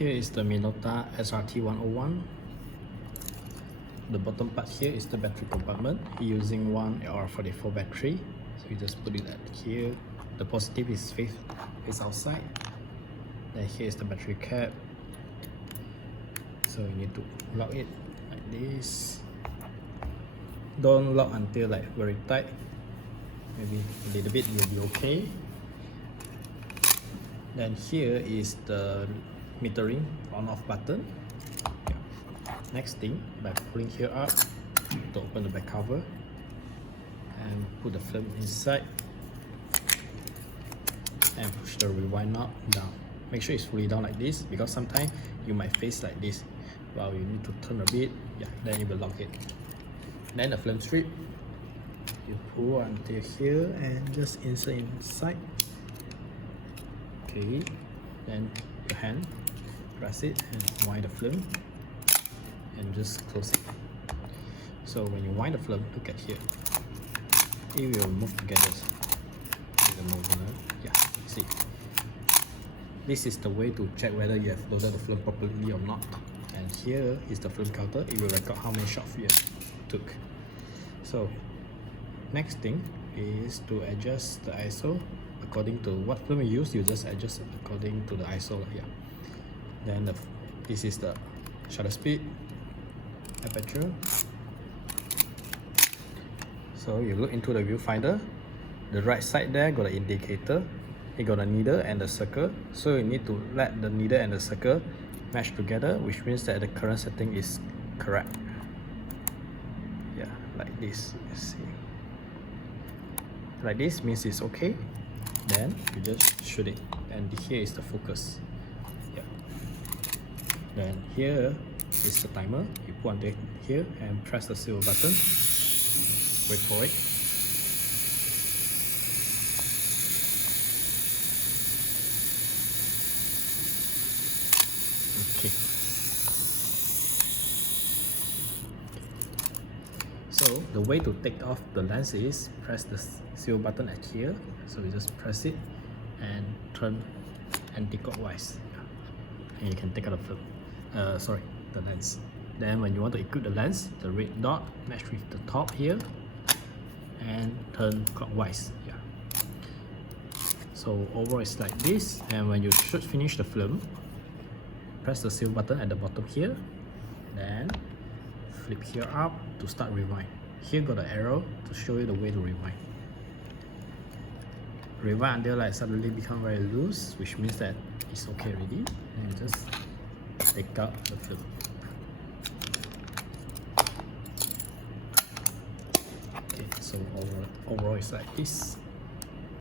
Here is the Minolta SRT101. The bottom part here is the battery compartment using one LR44 battery. So you just put it at here. The positive is face outside. Then here is the battery cap. So you need to lock it like this. Don't lock until like very tight. Maybe a little bit will be okay. Then here is the metering on-off button. Next thing, by pulling here up to open the back cover and put the film inside and push the rewind knob down. Make sure it's fully down like this, because sometimes you might face like this. Well, you need to turn a bit, then you will lock it. Then the film strip, you pull until here and just insert inside. Okay, then your hand, press it and wind the film and just close it. So when you wind the film, look at here, it will move together. See, this is the way to check whether you have loaded the film properly or not. And here is the film counter. It will record how many shots you took. So next thing is to adjust the ISO according to what film you use. You just adjust it according to the ISO here. Then this is the shutter speed, aperture. So you look into the viewfinder. The right side there got an indicator. It got a needle and a circle. So you need to let the needle and the circle match together, which means that the current setting is correct. Like this. You see. Like this means it's okay. Then you just shoot it, and here is the focus. Then here is the timer. You put on here and press the silver button. Wait for it. Okay. So the way to take off the lens is press the silver button at here. So you just press it and turn anti-clockwise, and you can take out the film. The lens. Then when you want to equip the lens, the red dot match with the top here and turn clockwise. So overall it's like this, and when you should finish the film, press the silver button at the bottom here, then flip here up to start rewind. Here got the arrow to show you the way to rewind. Rewind until like suddenly become very loose, which means that it's okay already, and just take out the film. Okay, so overall it's like this.